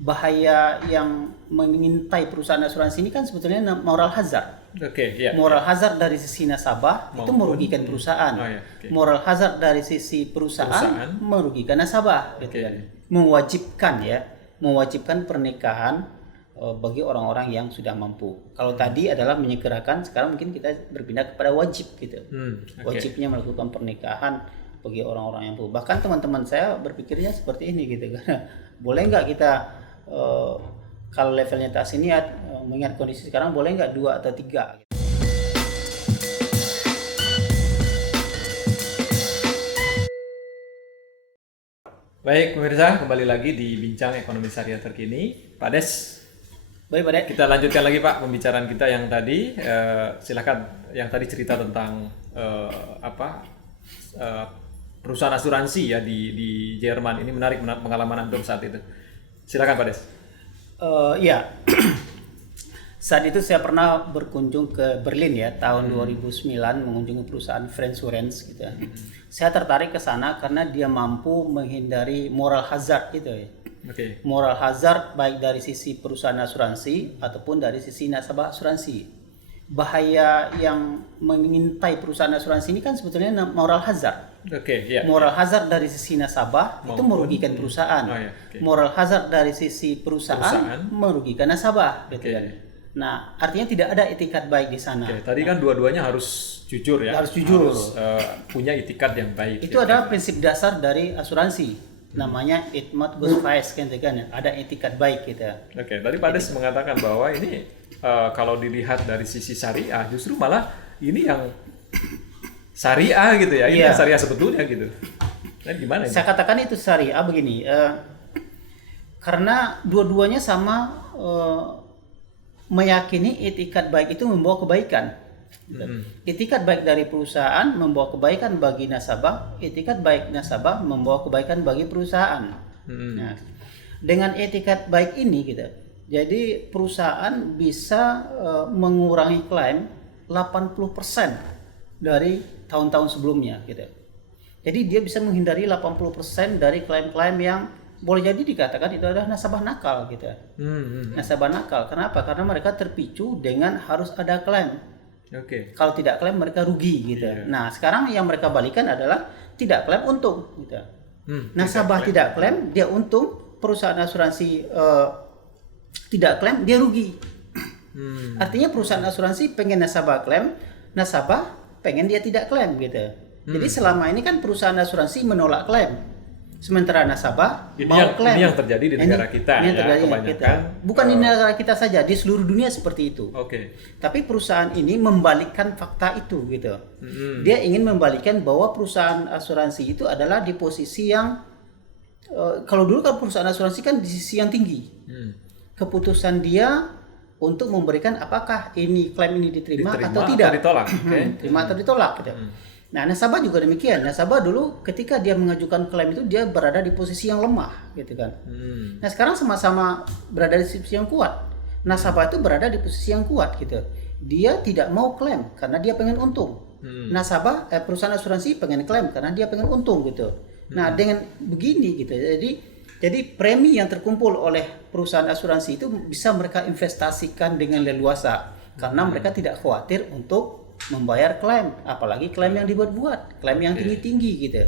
bahaya yang mengintai perusahaan asuransi ini kan sebetulnya moral hazard. Oke, ya. Moral hazard dari sisi nasabah itu merugikan perusahaan. Moral hazard dari sisi perusahaan merugikan nasabah, gitu kan. Mewajibkan pernikahan bagi orang-orang yang sudah mampu. Kalau tadi adalah menyegerakan, sekarang mungkin kita berpindah kepada wajib gitu. Wajibnya melakukan pernikahan bagi orang-orang yang mampu. Bahkan teman-teman saya berpikirnya seperti ini gitu kan. Boleh nggak kita kalau levelnya tak niat mengingat kondisi sekarang, boleh nggak 2 atau 3? Baik pemirsa, kembali lagi di Bincang Ekonomi Syariah Terkini. Pak Des, Baik Pak Des, kita lanjutkan lagi Pak pembicaraan kita yang tadi. Silakan, yang tadi cerita tentang perusahaan asuransi ya di Jerman. Ini menarik pengalaman antum saat itu. Silakan Pak Des. Ya, saat itu saya pernah berkunjung ke Berlin ya, tahun 2009, mengunjungi perusahaan Friensurance gitu. Saya tertarik ke sana karena dia mampu menghindari moral hazard gitu ya. Moral hazard baik dari sisi perusahaan asuransi ataupun dari sisi nasabah asuransi. Bahaya yang mengintai perusahaan asuransi ini kan sebetulnya moral hazard. Moral hazard dari sisi nasabah itu merugikan perusahaan. Moral hazard dari sisi perusahaan merugikan nasabah, gitu kan. Nah, artinya tidak ada etikat baik di sana. Tadi kan dua-duanya harus jujur ya. Harus jujur. Harus punya etikat yang baik. Itu adalah prinsip dasar dari asuransi. Namanya Itmat Busfais kan, ada etikat baik kita. Tadi Pak Des mengatakan bahwa ini kalau dilihat dari sisi syariah justru malah ini yang syariah gitu ya, ini yang syariah sebetulnya gitu. Nah, gimana ini? Saya katakan itu syariah begini, karena dua-duanya sama meyakini etikat baik itu membawa kebaikan. Etikat baik dari perusahaan membawa kebaikan bagi nasabah, etikat baik nasabah membawa kebaikan bagi perusahaan. Nah, dengan etikat baik ini gitu, jadi perusahaan bisa mengurangi klaim 80% dari tahun-tahun sebelumnya gitu. Jadi dia bisa menghindari 80% dari klaim-klaim yang boleh jadi dikatakan itu adalah nasabah nakal gitu. Nasabah nakal. Kenapa? Karena mereka terpicu dengan harus ada klaim. Kalau tidak klaim mereka rugi gitu. Nah, sekarang yang mereka balikan adalah tidak klaim untung gitu. Nasabah tidak klaim dia untung, perusahaan asuransi tidak klaim dia rugi. Artinya perusahaan asuransi pengen nasabah klaim, nasabah pengen dia tidak klaim gitu. Jadi selama ini kan perusahaan asuransi menolak klaim, sementara nasabah mau klaim. Ini yang terjadi di negara kita ya, kebanyakan. Bukan di negara kita saja, di seluruh dunia seperti itu. Tapi perusahaan ini membalikkan fakta itu gitu. Dia ingin membalikkan bahwa perusahaan asuransi itu adalah di posisi yang kalau dulu kan perusahaan asuransi kan di sisi yang tinggi. Keputusan dia untuk memberikan apakah ini klaim ini diterima atau tidak, terima atau ditolak gitu. Nah, nasabah juga demikian. Nasabah dulu ketika dia mengajukan klaim itu dia berada di posisi yang lemah gitu kan. Nah, sekarang sama-sama berada di posisi yang kuat. Nasabah itu berada di posisi yang kuat gitu. Dia tidak mau klaim karena dia pengen untung. Nasabah perusahaan asuransi pengen klaim karena dia pengen untung gitu. Nah, dengan begini gitu. Jadi premi yang terkumpul oleh perusahaan asuransi itu bisa mereka investasikan dengan leluasa karena mereka tidak khawatir untuk membayar klaim, apalagi klaim yang dibuat-buat, klaim yang tinggi-tinggi gitu.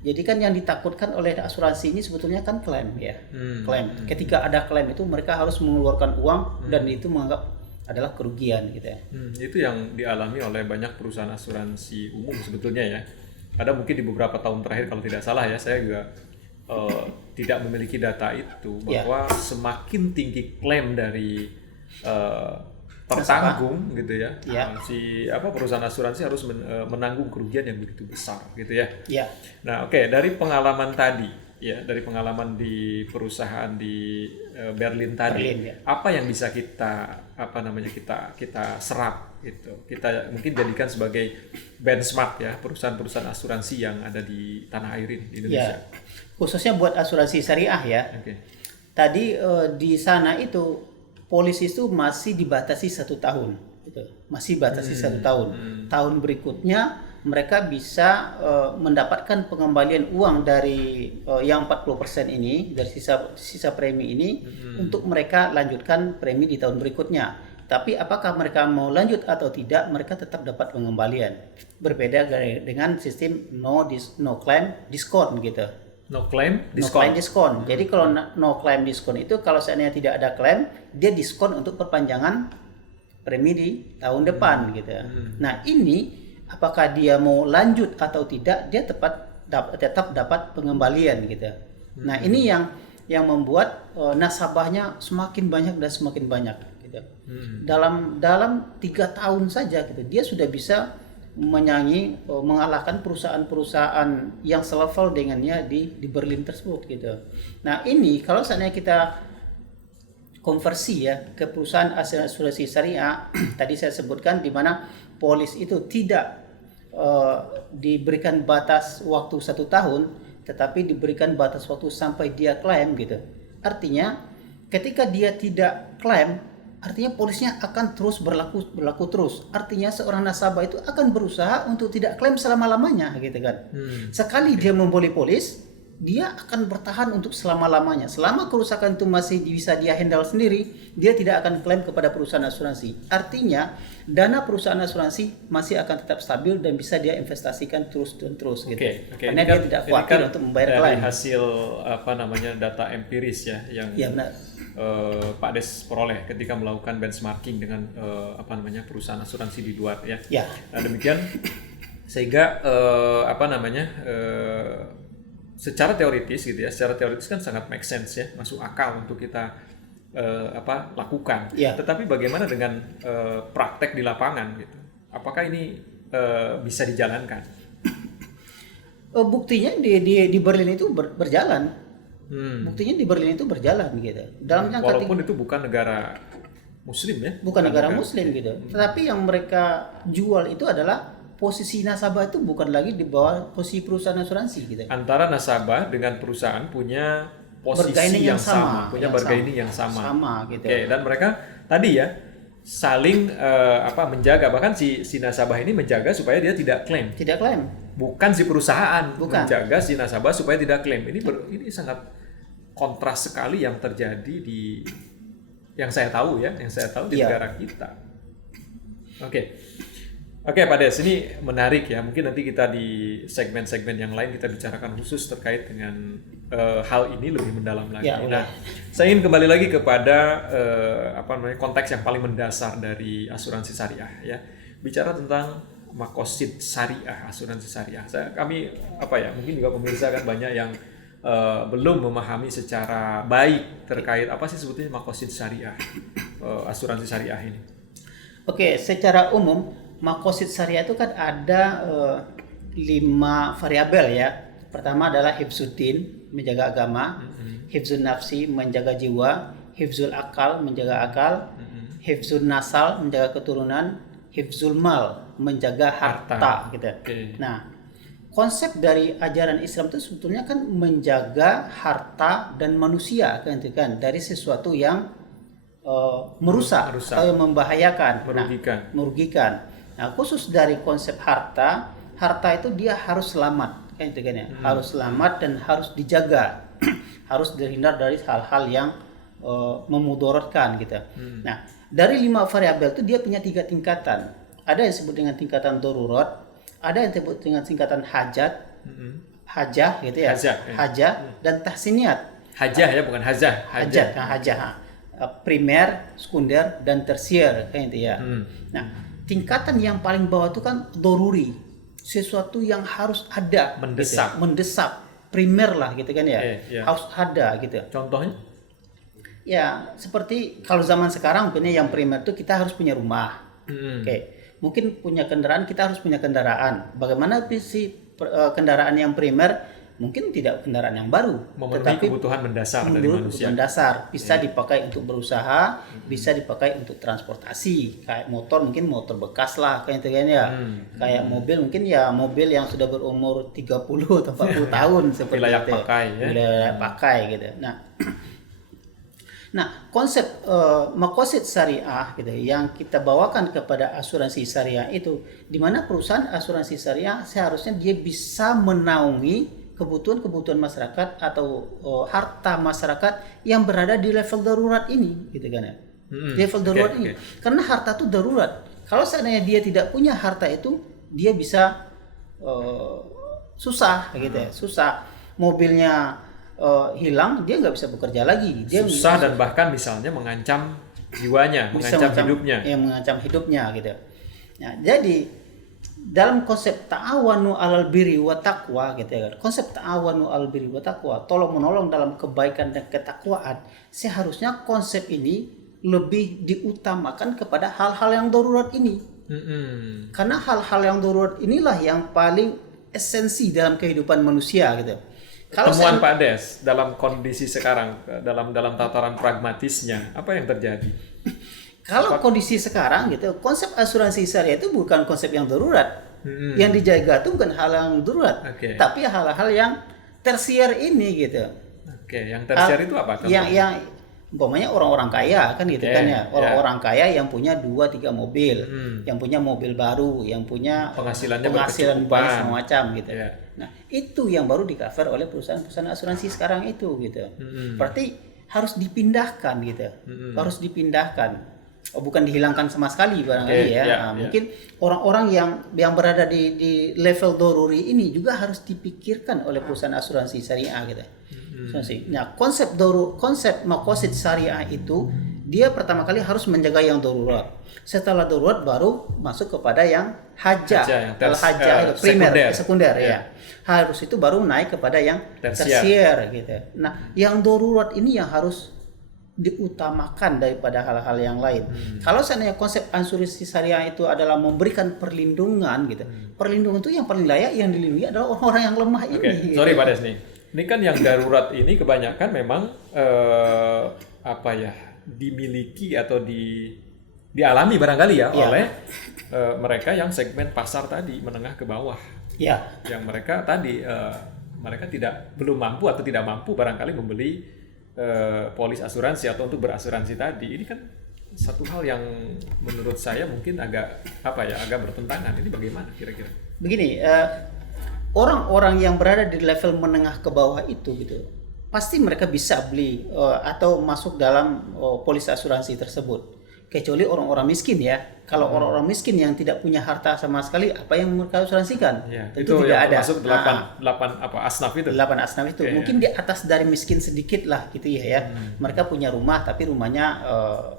Jadi kan yang ditakutkan oleh asuransi ini sebetulnya kan klaim ya. Klaim. Ketika ada klaim itu mereka harus mengeluarkan uang dan itu menganggap adalah kerugian gitu ya. Itu yang dialami oleh banyak perusahaan asuransi umum sebetulnya ya. Ada mungkin di beberapa tahun terakhir kalau tidak salah ya, saya juga tidak memiliki data itu bahwa semakin tinggi klaim dari tertanggung gitu ya, perusahaan asuransi harus menanggung kerugian yang begitu besar gitu ya. Nah, dari pengalaman tadi ya, dari pengalaman di perusahaan di Berlin tadi, apa yang bisa kita kita serap gitu, kita mungkin jadikan sebagai benchmark ya perusahaan-perusahaan asuransi yang ada di tanah air ini di Indonesia. Khususnya buat asuransi syariah ya. Tadi di sana itu polis itu masih dibatasi 1 tahun, gitu. Masih batasi 1 tahun. Tahun berikutnya mereka bisa mendapatkan pengembalian uang dari yang 40% ini, dari sisa premi ini, untuk mereka lanjutkan premi di tahun berikutnya. Tapi apakah mereka mau lanjut atau tidak, mereka tetap dapat pengembalian. Berbeda dengan sistem no claim diskon gitu. No claim diskon. No claim diskon. Jadi kalau no claim diskon itu kalau seandainya tidak ada klaim, dia diskon untuk perpanjangan premi di tahun depan gitu. Nah, ini apakah dia mau lanjut atau tidak, dia tetap dapat pengembalian gitu. Nah, ini yang membuat nasabahnya semakin banyak dan semakin banyak gitu. Dalam 3 tahun saja gitu, dia sudah bisa mengalahkan perusahaan-perusahaan yang selevel dengannya di Berlin tersebut gitu. Nah, ini kalau seandainya kita konversi ya ke perusahaan asuransi syariah tadi saya sebutkan, di mana polis itu tidak diberikan batas waktu 1 tahun, tetapi diberikan batas waktu sampai dia klaim gitu. Artinya ketika dia tidak klaim, artinya polisnya akan terus berlaku terus. Artinya seorang nasabah itu akan berusaha untuk tidak klaim selama-lamanya gitu kan. Sekali dia membeli polis, dia akan bertahan untuk selama-lamanya. Selama kerusakan itu masih bisa dia handle sendiri, dia tidak akan klaim kepada perusahaan asuransi. Artinya dana perusahaan asuransi masih akan tetap stabil dan bisa dia investasikan terus dan terus gitu. Karena dia tidak khawatir untuk membayar klaim. Hasil data empiris ya yang benar. Pak Des peroleh ketika melakukan benchmarking dengan perusahaan asuransi di luar ya. Nah, demikian sehingga secara teoritis gitu ya, secara teoritis kan sangat make sense ya, masuk akal untuk kita lakukan. Tetapi bagaimana dengan praktek di lapangan gitu? Apakah ini bisa dijalankan? Buktinya di Berlin itu berjalan. Buktinya di Berlin itu berjalan gitu. Walaupun itu bukan negara Muslim ya. Bukan negara Muslim gitu. Tetapi yang mereka jual itu adalah posisi nasabah itu bukan lagi di bawah posisi perusahaan asuransi gitu. Antara nasabah dengan perusahaan punya posisi yang sama, punya bargaining yang sama. Gitu. Dan mereka tadi ya saling menjaga, bahkan si nasabah ini menjaga supaya dia tidak klaim. Tidak klaim. Bukan si perusahaan menjaga si nasabah supaya tidak klaim. Ini sangat kontras sekali yang terjadi yang saya tahu di negara kita. Oke, Pak Des, ini menarik ya. Mungkin nanti kita di segmen-segmen yang lain kita bicarakan khusus terkait dengan hal ini lebih mendalam lagi. Nah, saya ingin kembali lagi kepada konteks yang paling mendasar dari asuransi syariah ya. Bicara tentang makosid syariah, asuransi syariah. Kami mungkin juga pemirsa kan banyak yang belum memahami secara baik terkait apa sih sebetulnya makosid syariah, asuransi syariah ini. Secara umum makosid syariah itu kan ada 5 variabel ya. Pertama adalah hifzuddin, menjaga agama, hifzun nafsi, menjaga jiwa, hifzul akal, menjaga akal, hifzun nasal, menjaga keturunan, hifzul mal, menjaga harta gitu. Nah, konsep dari ajaran Islam itu sebetulnya kan menjaga harta dan manusia kan dari sesuatu yang merusak atau yang membahayakan, merugikan. Nah, khusus dari konsep harta itu dia harus selamat kan ya. Harus selamat dan harus dijaga. Harus terhindar dari hal-hal yang memudaratkan gitu. Nah, dari 5 variabel itu dia punya 3 tingkatan. Ada yang disebut dengan tingkatan darurat, ada yang disebut dengan tingkatan hajah gitu ya. Hajah dan tahsiniyat. Hajah ya, bukan hajah. Hajah. Primer, sekunder dan tersier kayak gitu ya. Nah, tingkatan yang paling bawah itu kan doruri, sesuatu yang harus ada, mendesak, primer lah gitu kan ya. Harus ada gitu. Contohnya? Ya, seperti kalau zaman sekarang mungkin yang primer itu kita harus punya rumah. Mungkin punya kendaraan, kita harus punya kendaraan. Bagaimana sih kendaraan yang primer? Mungkin tidak kendaraan yang baru, tetapi kebutuhan mendasar dari manusia. Bisa dipakai untuk berusaha, bisa dipakai untuk transportasi. Kayak motor, mungkin motor bekas lah kayak itu kan ya. Kayak mobil, mungkin ya mobil yang sudah berumur 30 atau 40 tahun seperti layak itu. Pakai ya. Layak pakai gitu. Nah, Nah, konsep makosid syariah gitu yang kita bawakan kepada asuransi syariah itu, di mana perusahaan asuransi syariah seharusnya dia bisa menaungi kebutuhan-kebutuhan masyarakat atau harta masyarakat yang berada di level darurat ini, gitu kan ya. Level darurat ini. Karena harta itu darurat. Kalau seandainya dia tidak punya harta itu, dia bisa susah gitu ya, susah. Mobilnya hilang, dia nggak bisa bekerja lagi. Dia susah dan bahkan misalnya mengancam jiwanya, mengancam hidupnya. Ya, mengancam hidupnya gitu. Nah, jadi dalam konsep ta'awanu 'alal birri wa taqwa gitu ya. Konsep ta'awanu 'alal birri wa taqwa, tolong menolong dalam kebaikan dan ketakwaan, seharusnya konsep ini lebih diutamakan kepada hal-hal yang darurat ini. Karena hal-hal yang darurat inilah yang paling esensi dalam kehidupan manusia gitu. Kalau temuan Pak Des dalam kondisi sekarang, dalam tataran pragmatisnya, apa yang terjadi? Kalau kondisi sekarang gitu, konsep asuransi syariah itu bukan konsep yang darurat. Yang dijaga itu bukan hal yang darurat, tapi hal-hal yang tersier ini gitu. Yang tersier itu apa? Yang umpamanya orang-orang kaya kan gitu kan ya, orang-orang kaya yang punya 2-3 mobil, yang punya mobil baru, yang punya penghasilan banyak semacam gitu. Nah, itu yang baru di-cover oleh perusahaan-perusahaan asuransi sekarang itu gitu. Berarti harus dipindahkan gitu. Harus dipindahkan. Bukan dihilangkan sama sekali barangkali ya. Mungkin orang-orang yang berada di level doruri ini juga harus dipikirkan oleh perusahaan asuransi syariah gitu. Nah, konsep makosid syariah itu dia pertama kali harus menjaga yang darurat. Setelah darurat baru masuk kepada yang hajah primer, sekunder ya. Harus itu baru naik kepada yang tersier gitu. Nah, yang darurat ini yang harus diutamakan daripada hal-hal yang lain. Kalau seandainya konsep asuransi syariah itu adalah memberikan perlindungan gitu. Perlindungan itu yang paling layak yang dilindungi adalah orang-orang yang lemah ini. Sorry Pak Des nih. Ini kan yang darurat ini kebanyakan memang dimiliki atau dialami barangkali oleh mereka yang segmen pasar tadi menengah ke bawah. Yang mereka tadi mereka belum mampu atau tidak mampu barangkali membeli polis asuransi atau untuk berasuransi tadi. Ini kan satu hal yang menurut saya mungkin agak bertentangan. Ini bagaimana kira-kira? Begini, orang-orang yang berada di level menengah ke bawah itu gitu, pasti mereka bisa beli atau masuk dalam polis asuransi tersebut. Kecuali orang-orang miskin ya. Kalau orang-orang miskin yang tidak punya harta sama sekali, apa yang mereka asuransikan? Tentu tidak ada. Masuk 8 asnaf itu. 8 asnaf itu. Mungkin di atas dari miskin sedikit lah gitu ya. Mereka punya rumah tapi rumahnya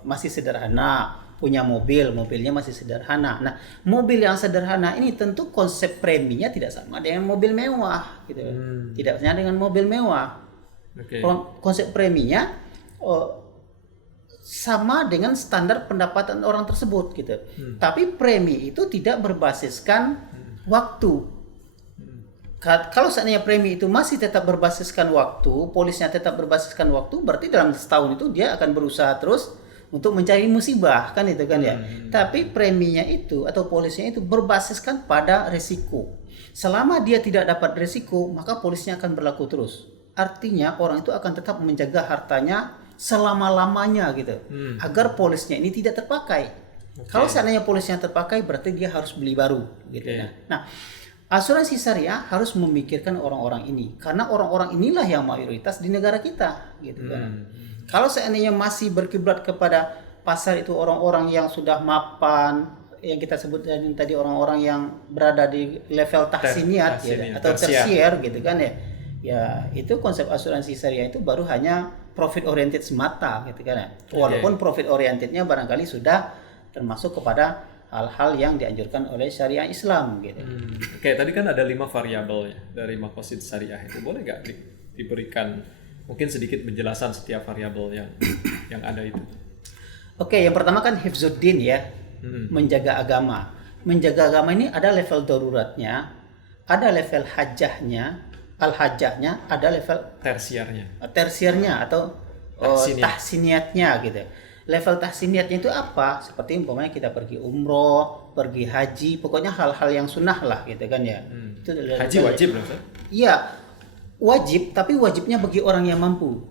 masih sederhana, punya mobilnya masih sederhana. Nah, mobil yang sederhana ini tentu konsep preminya tidak sama dengan mobil mewah gitu. Tidak sama dengan mobil mewah. Konsep preminya sama dengan standar pendapatan orang tersebut gitu. Tapi premi itu tidak berbasiskan waktu. Kalau seandainya premi itu masih tetap berbasiskan waktu, polisnya tetap berbasiskan waktu, berarti dalam setahun itu dia akan berusaha terus untuk mencari musibah kan itu kan ya. Tapi preminya itu atau polisnya itu berbasiskan pada resiko. Selama dia tidak dapat resiko, maka polisnya akan berlaku terus. Artinya orang itu akan tetap menjaga hartanya selama-lamanya gitu, agar polisnya ini tidak terpakai. Kalau seandainya polisnya terpakai, berarti dia harus beli baru gitu. Nah, asuransi syariah harus memikirkan orang-orang ini, karena orang-orang inilah yang mayoritas di negara kita gitu kan. Kalau seandainya masih berkiblat kepada pasar itu orang-orang yang sudah mapan, yang kita sebut tadi orang-orang yang berada di level tahsiniat atau tersier gitu kan ya. Ya, itu konsep asuransi syariah itu baru hanya profit oriented semata gitu kan. Walaupun profit orientednya barangkali sudah termasuk kepada hal-hal yang dianjurkan oleh syariah Islam gitu. Tadi kan ada 5 variabel ya dari makosid syariah itu. Boleh nggak diberikan mungkin sedikit penjelasan setiap variabel yang ada itu? Yang pertama kan hifzuddin ya, menjaga agama. Menjaga agama ini ada level daruratnya, ada level hajahnya, al-hajahnya, ada level tersiernya atau tahsiniatnya gitu. Level tahsiniatnya itu apa? Seperti umpamanya kita pergi umroh, pergi haji, pokoknya hal-hal yang sunnah lah gitu kan ya. Itu haji wajib loh, Ustaz? Iya, wajib, tapi wajibnya bagi orang yang mampu.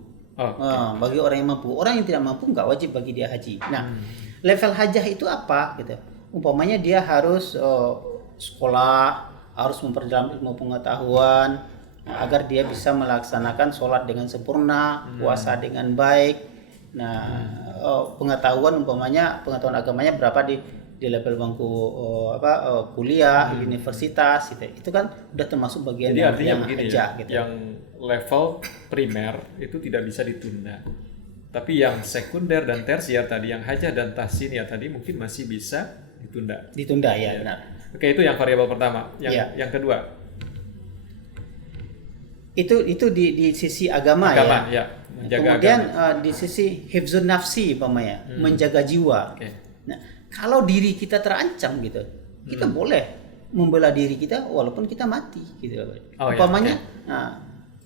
Bagi orang yang mampu. Orang yang tidak mampu nggak wajib bagi dia haji. Nah, level hajah itu apa gitu? Umpamanya dia harus sekolah, harus memperdalam ilmu pengetahuan agar dia bisa melaksanakan sholat dengan sempurna, puasa dengan baik. Nah, pengetahuan pengetahuan agamanya berapa di level bangku kuliah, universitas gitu. Itu kan udah termasuk bagian yang hajah gitu. Yang level primer itu tidak bisa ditunda. Tapi yang sekunder dan tersier tadi, yang hajah dan tahsiniyah tadi mungkin masih bisa ditunda. Ditunda ya, benar. Oke, itu yang variabel pertama. Yang kedua. Itu di sisi agama ya. Kemudian di sisi hifzun nafsi menjaga jiwa. Nah, kalau diri kita terancam gitu, kita boleh membela diri kita walaupun kita mati gitu.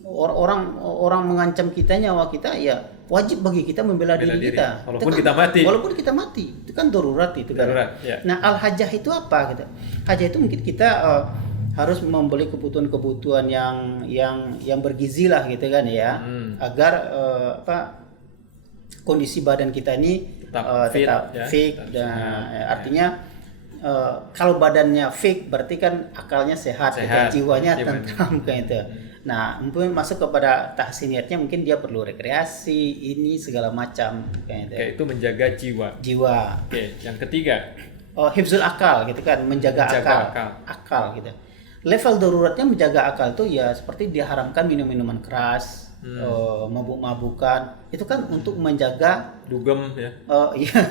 Orang mengancam kita, nyawa kita, ya wajib bagi kita membela diri kita walaupun kita mati. Itu kan darurat itu kan. Nah, al-hajah itu apa gitu? Hajah itu mungkin kita harus membeli kebutuhan yang bergizi lah gitu kan ya, agar kondisi badan kita ini tetap fit dan artinya kalau badannya fit berarti kan akalnya sehat. Dan jiwanya tentram kayak itu. Nah, mungkin masuk kepada tahsiniyatnya, mungkin dia perlu rekreasi, ini segala macam kayak itu. Oke, itu menjaga jiwa. Oke, yang ketiga. Hifzul akal gitu kan, menjaga akal gitu. Level daruratnya menjaga akal itu ya seperti diharamkan minum-minuman keras, mabuk-mabukan. Itu kan untuk menjaga dugem ya. Iya.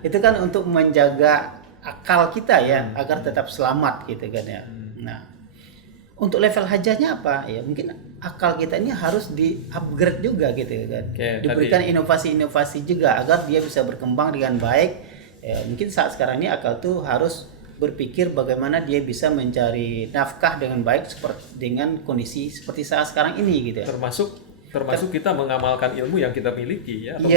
Itu kan untuk menjaga akal kita ya, agar tetap selamat gitu kan ya. Nah, untuk level hajahnya apa? Ya mungkin akal kita ini harus di-upgrade juga gitu kan. Diberikan inovasi-inovasi juga agar dia bisa berkembang dengan baik. Ya, mungkin saat sekarang ini akal tuh harus berpikir bagaimana dia bisa mencari nafkah dengan baik dengan kondisi seperti saat sekarang ini gitu. Termasuk kita mengamalkan ilmu yang kita miliki ya, atau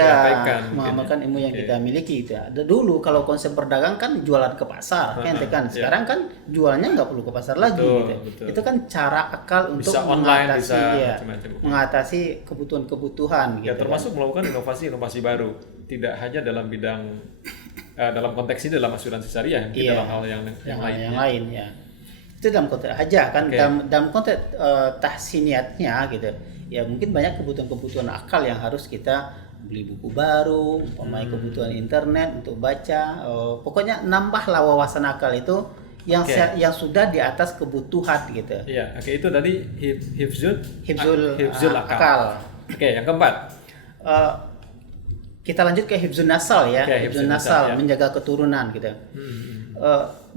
mengamalkan ilmu yang kita miliki gitu. Dulu kalau konsep berdagang kan jualan ke pasar kan. Sekarang kan jualnya nggak perlu ke pasar lagi gitu. Itu kan cara akal untuk mengatasi kebutuhan-kebutuhan gitu. Ya, termasuk melakukan inovasi baru, tidak hanya dalam bidang dalam konteks ini dalam asuransi syariah, dalam hal yang lain ya. Itu dalam konteks hajah kan. Dalam konteks tahsiniyatnya gitu. Ya mungkin banyak kebutuhan akal yang harus kita beli buku baru, kebutuhan internet untuk baca, pokoknya nambahlah wawasan akal itu yang sudah di atas kebutuhan gitu. Iya, itu tadi hifzul akal. Yang keempat. Kita lanjut ke hifzun nasal ya. Hifzun nasal menjaga keturunan gitu.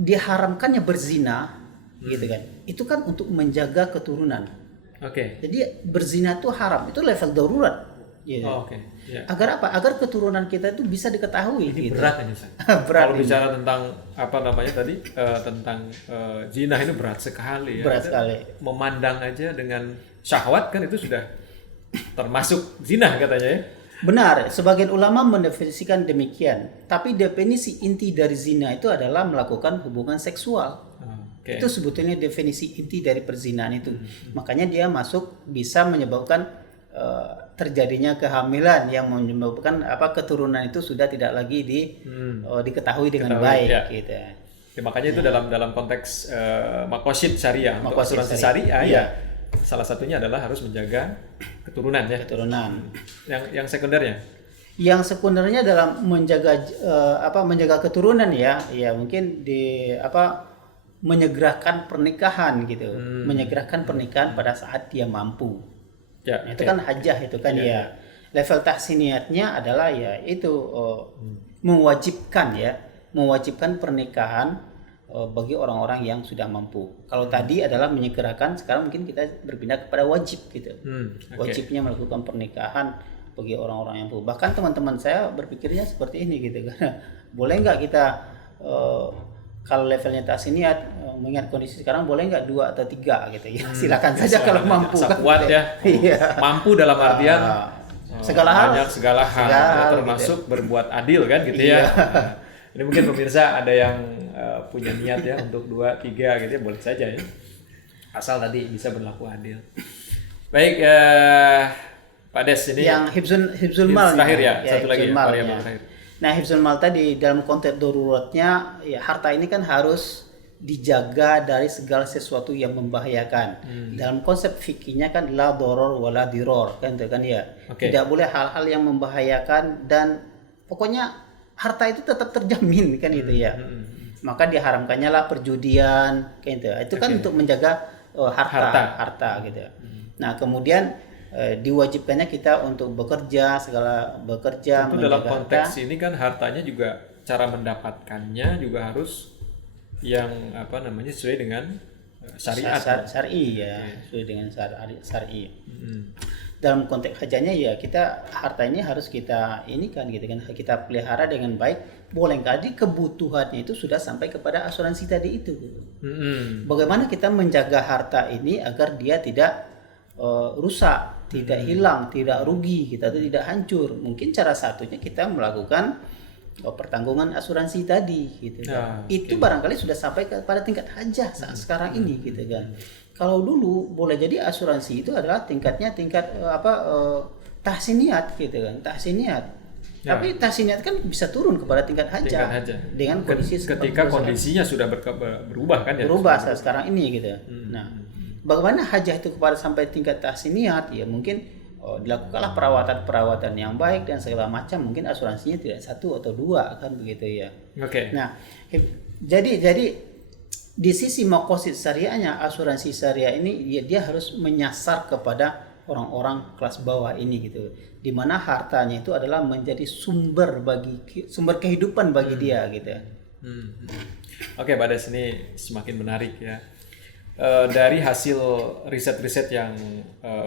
Diharamkannya berzina gitu kan. Itu kan untuk menjaga keturunan. Jadi berzina itu haram, itu level darurat. Gitu. Agar apa? Agar keturunan kita itu bisa diketahui. Ini gitu. Berat ini, berat. Kalau bicara tentang tentang zina itu berat sekali. Berat sekali. Memandang aja dengan syahwat kan itu sudah termasuk zina katanya ya. Benar, sebagian ulama mendefinisikan demikian. Tapi definisi inti dari zina itu adalah melakukan hubungan seksual. Itu sebetulnya definisi inti dari perzinahan itu. Makanya dia bisa menyebabkan terjadinya kehamilan yang menyebabkan keturunan itu sudah tidak lagi diketahui dengan baik gitu. Ya, makanya itu dalam konteks maqasid syariah, untuk asuransi syariah ya. Salah satunya adalah harus menjaga keturunan ya. Yang sekundernya? Yang sekundernya dalam menjaga keturunan ya mungkin menyegerakan pernikahan gitu. Menyegerakan pernikahan pada saat dia mampu. Itu kan hajah itu kan ya. Level tahsiniyatnya adalah ya itu mewajibkan pernikahan bagi orang-orang yang sudah mampu. Kalau tadi adalah menyegerakan, sekarang mungkin kita berpindah kepada wajib gitu. Wajibnya melakukan pernikahan bagi orang-orang yang mampu. Bahkan teman-teman saya berpikirnya seperti ini gitu kan. Boleh nggak kita kalau levelnya tahsiniyat mengingat kondisi sekarang, boleh nggak 2 atau 3 gitu ya. Silakan saja kalau mampu. Kuat ya. Mampu dalam artian segala hal termasuk gitu. Berbuat adil kan gitu ya. Ini mungkin pemirsa ada yang punya niat ya untuk 2, 3 gitu ya, boleh saja ya. Asal tadi bisa berlaku adil. Baik, Pak Des ini yang hifzul mal terakhir ya, satu lagi ya, variabel terakhir. Nah, hifzul mal tadi dalam konteks daruratnya ya, harta ini kan harus dijaga dari segala sesuatu yang membahayakan. Dalam konsep fikihnya kan la doror wala diror kan itu kan ya. Tidak boleh hal-hal yang membahayakan dan pokoknya harta itu tetap terjamin kan itu ya. Maka diharamkannya lah perjudian kan itu. Itu kan untuk menjaga harta gitu. Nah, kemudian diwajibkannya kita untuk bekerja itu dalam konteks ini kan hartanya juga cara mendapatkannya juga harus yang sesuai dengan syariat syar'i ya, sesuai dengan syar'i. Dalam konteks hajanya ya kita harta ini harus kita kita pelihara dengan baik. Boleh jadi kebutuhannya itu sudah sampai kepada asuransi tadi itu. Bagaimana kita menjaga harta ini agar dia tidak rusak, tidak hilang, tidak rugi, kita itu tidak hancur. Mungkin cara satunya kita melakukan pertanggungan asuransi tadi gitu kan. Itu barangkali sudah sampai kepada tingkat hajah saat sekarang ini gitu kan. Kalau dulu boleh jadi asuransi itu adalah tingkat tahsiniat gitu kan, tahsiniat. Tapi tahsiniat kan bisa turun kepada tingkat hajah dengan kondisi ketika kondisinya sudah berubah kan ya. Berubah saat sekarang ini gitu. Nah, bagaimana hajah itu kepada sampai tingkat tahsiniat ya mungkin dilakukanlah perawatan yang baik dan segala macam, mungkin asuransinya tidak 1 atau 2 kan begitu ya. Nah, jadi di sisi maqasid syariahnya asuransi syariah ini dia harus menyasar kepada orang-orang kelas bawah ini gitu, di mana hartanya itu adalah menjadi sumber kehidupan bagi dia gitu. Oke, Pak Des, ini semakin menarik ya. Dari hasil riset-riset yang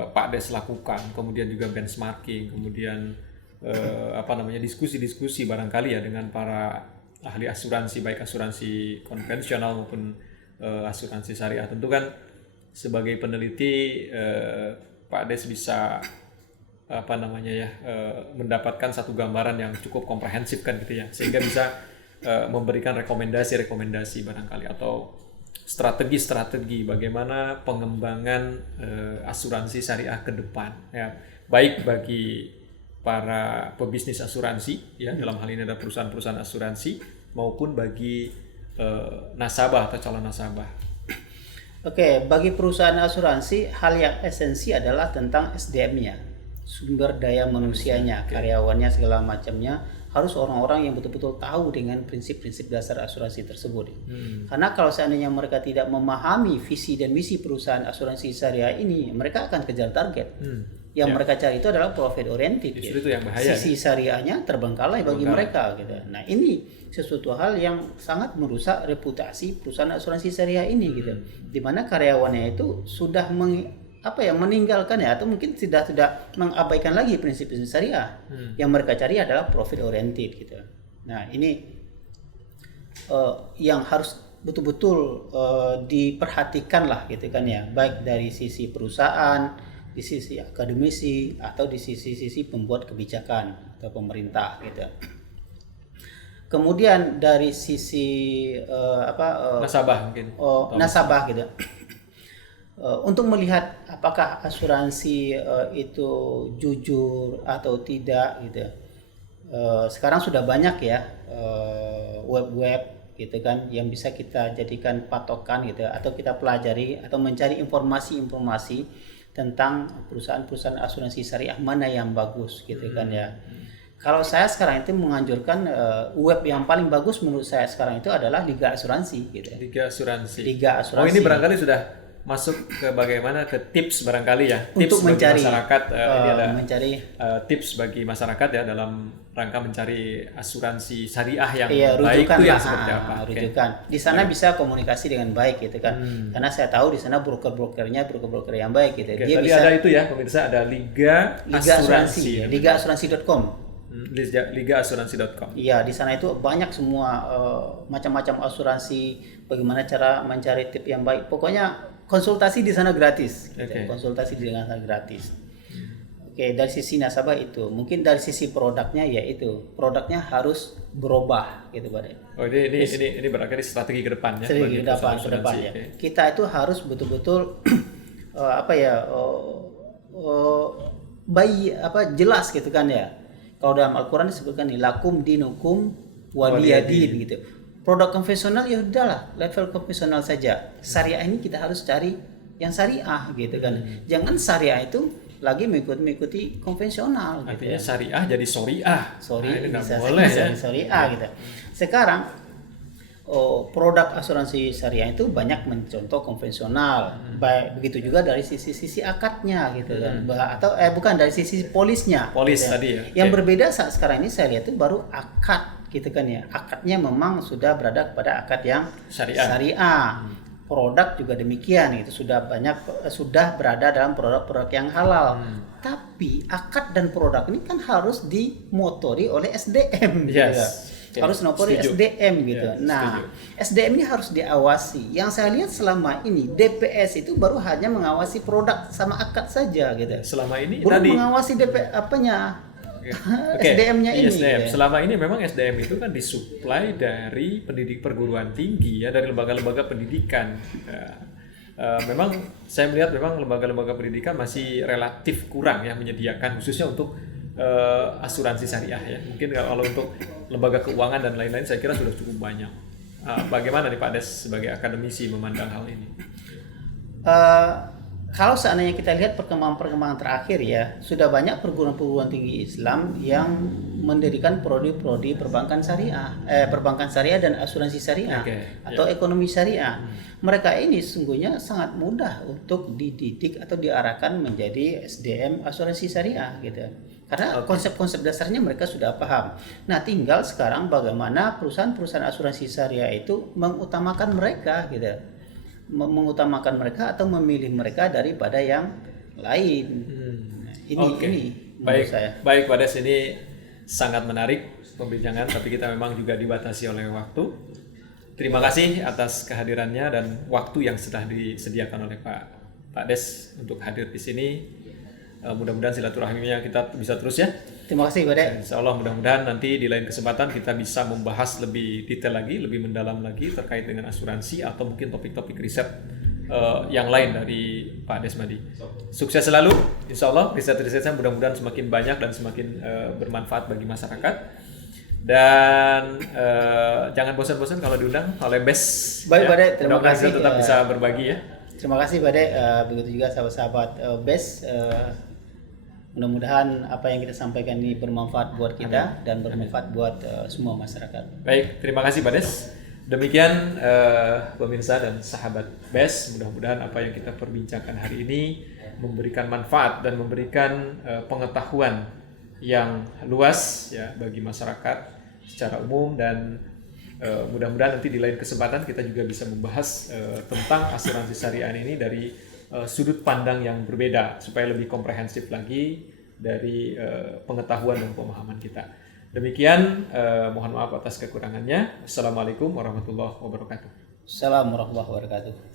Pak Des lakukan, kemudian juga benchmarking, kemudian diskusi-diskusi barangkali ya dengan para ahli asuransi, baik asuransi konvensional maupun asuransi syariah. Tentu kan sebagai peneliti Pak Des bisa mendapatkan satu gambaran yang cukup komprehensif kan gitu ya, sehingga bisa memberikan rekomendasi barangkali atau strategi bagaimana pengembangan asuransi syariah ke depan ya, baik bagi para pebisnis asuransi ya, dalam hal ini ada perusahaan-perusahaan asuransi, maupun bagi nasabah atau calon nasabah. Bagi perusahaan asuransi hal yang esensi adalah tentang SDM-nya, sumber daya manusianya, karyawannya segala macamnya. Harus orang-orang yang betul-betul tahu dengan prinsip-prinsip dasar asuransi tersebut. Karena kalau seandainya mereka tidak memahami visi dan misi perusahaan asuransi syariah ini, mereka akan kejar target. Yang mereka cari itu adalah profit oriented. Justru itu yang bahaya. Sisi syariahnya terbengkalai bagi mereka gitu. Nah, ini sesuatu hal yang sangat merusak reputasi perusahaan asuransi syariah ini gitu. Di mana karyawannya itu sudah meninggalkan ya, atau mungkin tidak mengabaikan lagi prinsip-prinsip syariah. Yang mereka cari adalah profit oriented gitu. Nah, ini yang harus betul-betul diperhatikan lah gitu kan ya, baik dari sisi perusahaan, di sisi akademisi, atau di sisi pembuat kebijakan atau pemerintah gitu. Kemudian dari sisi nasabah mungkin. Nasabah gitu. Untuk melihat apakah asuransi itu jujur atau tidak gitu. Sekarang sudah banyak ya web-web gitu kan yang bisa kita jadikan patokan gitu, atau kita pelajari atau mencari informasi-informasi tentang perusahaan-perusahaan asuransi syariah mana yang bagus gitu kan ya. Kalau saya sekarang itu menganjurkan web yang paling bagus menurut saya sekarang itu adalah Liga Asuransi gitu. Liga Asuransi. Oh, ini barangkali sudah masuk ke bagaimana ke tips barangkali ya, tips untuk mencari masyarakat. Ini ada tips bagi masyarakat ya dalam rangka mencari asuransi syariah yang baik itu yang seperti apa. Rujukan. Di sana bisa komunikasi dengan baik gitu kan. Karena saya tahu di sana broker-broker yang baik gitu. Dia Tadi bisa, ada itu ya pemirsa, ada Liga Asuransi. ligaasuransi.com. ligaasuransi.com. Iya, di sana itu banyak semua macam-macam asuransi, bagaimana cara mencari tip yang baik. Pokoknya konsultasi di sana gratis. Konsultasi di sana gratis. Dari sisi nasabah itu, mungkin dari sisi produknya yaitu produknya harus berubah gitu, Pak. Ini barangkali strategi ke depan ya. Strategi ke depan ya. Kita itu harus betul-betul jelas gitu kan ya. Kalau dalam Al-Qur'an disebutkan nih lakum dinukum waliyadin gitu. Produk konvensional ya udahlah, level konvensional saja. Syariah ini kita harus cari yang syariah gitu kan. Jangan syariah itu lagi mengikuti konvensional. Artinya gitu. Syariah jadi syariah. Nah, bisa boleh ya. Syariah gitu. Sekarang produk asuransi syariah itu banyak mencontoh konvensional. Begitu juga dari sisi akadnya gitu kan. Atau bukan dari sisi polisnya. Polis gitu tadi ya. Yang berbeda saat sekarang ini saya lihat itu baru akad gitu kan ya. Akadnya memang sudah berada kepada akad yang syariah. Produk juga demikian gitu, sudah berada dalam produk-produk yang halal. Tapi akad dan produk ini kan harus dimotori oleh SDM gitu. Harus notori SDM gitu. Nah, SDM ini harus diawasi. Yang saya lihat selama ini DPS itu baru hanya mengawasi produk sama akad saja gitu. Selama ini belum mengawasi SDM-nya ini. SDM. Selama ini memang SDM itu kan disuplai dari pendidik perguruan tinggi ya, dari lembaga-lembaga pendidikan. Memang saya melihat memang lembaga-lembaga pendidikan masih relatif kurang ya menyediakan khususnya untuk asuransi syariah ya. Mungkin kalau untuk lembaga keuangan dan lain-lain saya kira sudah cukup banyak. Bagaimana nih Pak Des sebagai akademisi memandang hal ini? Kalau seandainya kita lihat perkembangan terakhir ya, sudah banyak perguruan tinggi Islam yang mendirikan prodi perbankan syariah dan asuransi syariah atau ekonomi syariah. Mereka ini sesungguhnya sangat mudah untuk dididik atau diarahkan menjadi SDM asuransi syariah gitu. Karena konsep-konsep dasarnya mereka sudah paham. Nah, tinggal sekarang bagaimana perusahaan-perusahaan asuransi syariah itu mengutamakan mereka gitu. Mengutamakan mereka atau memilih mereka daripada yang lain. Ini menurut saya. Baik Pak Des, ini sangat menarik pembincangan, tapi kita memang juga dibatasi oleh waktu. Terima kasih atas kehadirannya dan waktu yang sudah disediakan oleh Pak Des untuk hadir di sini. Mudah-mudahan silaturahminya kita bisa terus ya. Terima kasih Pak Des. Insya Allah mudah-mudahan nanti di lain kesempatan kita bisa membahas lebih detail lagi, lebih mendalam lagi terkait dengan asuransi atau mungkin topik-topik riset yang lain dari Pak Desmadi. Sukses selalu, insya Allah riset-risetnya mudah-mudahan semakin banyak dan semakin bermanfaat bagi masyarakat. Dan jangan bosan-bosan kalau diundang oleh BES. Baik Pak Des, terima kasih. Tetap bisa berbagi ya. Terima kasih Pak Des, begitu juga sahabat-sahabat BES. Mudah-mudahan apa yang kita sampaikan ini bermanfaat buat kita dan bermanfaat buat semua masyarakat. Baik, terima kasih Pak Des. Demikian pemirsa dan sahabat BES, mudah-mudahan apa yang kita perbincangkan hari ini memberikan manfaat dan memberikan pengetahuan yang luas ya bagi masyarakat secara umum, dan mudah-mudahan nanti di lain kesempatan kita juga bisa membahas tentang asuransi syariah ini dari sudut pandang yang berbeda supaya lebih komprehensif lagi dari pengetahuan dan pemahaman kita. Demikian, mohon maaf atas kekurangannya. Assalamualaikum warahmatullahi wabarakatuh. Assalamualaikum warahmatullahi wabarakatuh.